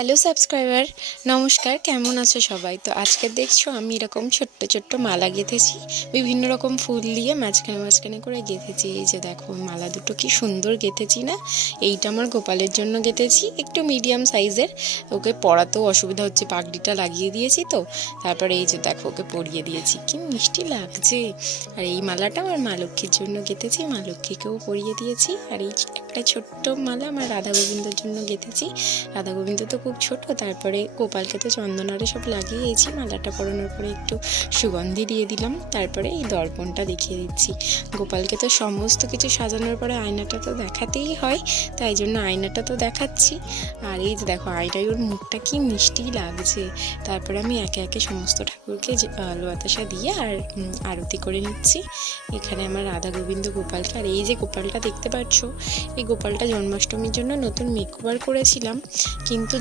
Hello subscriber, নমস্কার। কেমন আছো সবাই? তো আজকে দেখছো আমি এরকম ছোট্ট ছোট্ট মালা গেঁথেছি, বিভিন্ন রকম ফুল দিয়ে মাঝখানে মাঝখানে করে গেঁথেছি। এই যে দেখো, মালা দুটো কি সুন্দর গেঁথেছি না? এইটা আমার গোপালের জন্য গেঁথেছি, একটু মিডিয়াম সাইজের। ওকে পরাতেও অসুবিধা হচ্ছে, পাগড়িটা লাগিয়ে দিয়েছি তো। তারপরে এই যে দেখো, ওকে পরিয়ে দিয়েছি, কি মিষ্টি লাগছে। আর এই মালাটা আমার মা লক্ষ্মীর জন্য গেঁথেছি, মা লক্ষ্মীকেও পরিয়ে দিয়েছি। আর এই একটা ছোট্ট মালা আমার রাধা গোবিন্দর জন্য গেঁথেছি। রাধা গোবিন্দ তো খুব ছোট। তারপরে গোপালকে তো চন্দনারে সব লাগিয়েছি, মালাটা পরানোর পরে একটু সুগন্ধি দিয়ে দিলাম। তারপরে এই দর্পণটা দেখিয়ে দিচ্ছি। গোপালকে তো সমস্ত কিছু সাজানোর পরে আয়নাটা তো দেখাতেই হয়, তাই জন্য আয়নাটা তো দেখাচ্ছি। আর এই যে দেখো, আয়নায় ওর মুখটা কি মিষ্টি লাগছে। তারপরে আমি একে একে সমস্ত ঠাকুরকে আলো বাতাসা দিয়ে আর আরতি করে নিচ্ছি। এখানে আমার রাধা গোবিন্দ গোপালকে, আর এই যে গোপালটা দেখতে পাচ্ছ, এই গোপালটা জন্মাষ্টমীর জন্য নতুন মেকওভার করেছিলাম, কিন্তু